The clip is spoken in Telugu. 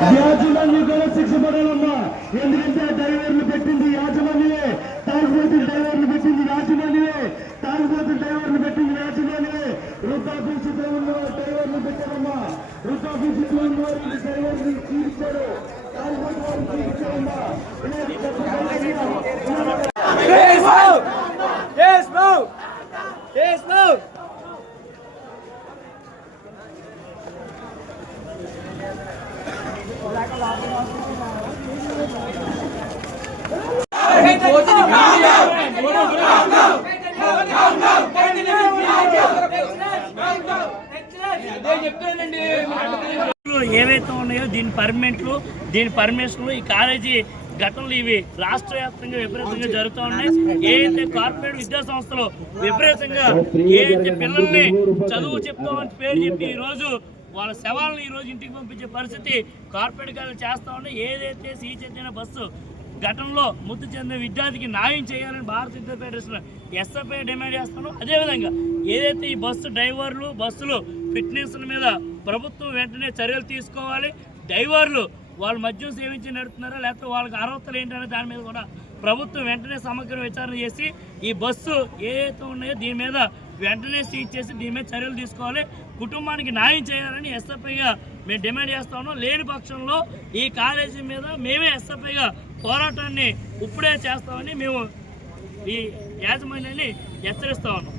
యాజమాన్యం కూడా శిక్ష పడాలమ్మా ఎందుకంటే డ్రైవర్లు పెట్టింది యాజమాన్యమే తాగుబోతులు డ్రైవర్లు పెట్టింది యాజమాన్యమే తాగుబోతులు డ్రైవర్లు పెట్టింది యాజమాన్యమే వృద్ధాఫీసు డ్రైవర్లు పెట్టారమ్మా వృద్ధాఫీసు డ్రైవర్లు తీర్చాడు తాగుబోతు వారు తీర్చారమ్మా Yes, move! Yes, move! Yes, move! ఏవైతే ఉన్నాయో దీని పర్మిట్లు దీని పర్మిషన్లు ఈ కాలేజీ గతంలో ఇవి రాష్ట్ర వ్యాప్తంగా విపరీతంగా జరుగుతూ ఉన్నాయి. ఏదైతే కార్పొరేట్ విద్యా సంస్థలు విపరీతంగా ఏదైతే పిల్లల్ని చదువు చెప్తామని పేరు చెప్పి ఈ రోజు వాళ్ళ శవాలను ఈ రోజు ఇంటికి పంపించే పరిస్థితి కార్పొరేట్ గారు చేస్తా ఉన్నాయి. ఏదైతే సీ చెందిన బస్సు ఘటనలో మృతి చెందిన విద్యార్థికి న్యాయం చేయాలని భారత విద్యా ఫెడరేషన్ ఎస్ఎఫ్ఐ డిమాండ్ చేస్తున్నాం అదేవిధంగా ఏదైతే ఈ బస్సు డ్రైవర్లు బస్సులు ఫిట్నెస్ మీద ప్రభుత్వం వెంటనే చర్యలు తీసుకోవాలి. డ్రైవర్లు వాళ్ళు మద్యం సేవించి నడుపుతున్నారా లేకపోతే వాళ్ళకి అర్హతలు ఏంటనే దాని మీద కూడా ప్రభుత్వం వెంటనే సమగ్ర విచారణ చేసి ఈ బస్సు ఏదైతే ఉన్నాయో దీని మీద వెంటనే సీజ్ చేసి దీని మీద చర్యలు తీసుకోవాలి. కుటుంబానికి న్యాయం చేయాలని ఎస్ఎఫ్ఐగా మేము డిమాండ్ చేస్తాము లేని పక్షంలో ఈ కాలేజీ మీద మేమే ఎస్ఎఫ్ఐగా పోరాటాన్ని ఇప్పుడే చేస్తామని మేము ఈ యాజమాన్యాన్ని హెచ్చరిస్తా ఉన్నాం.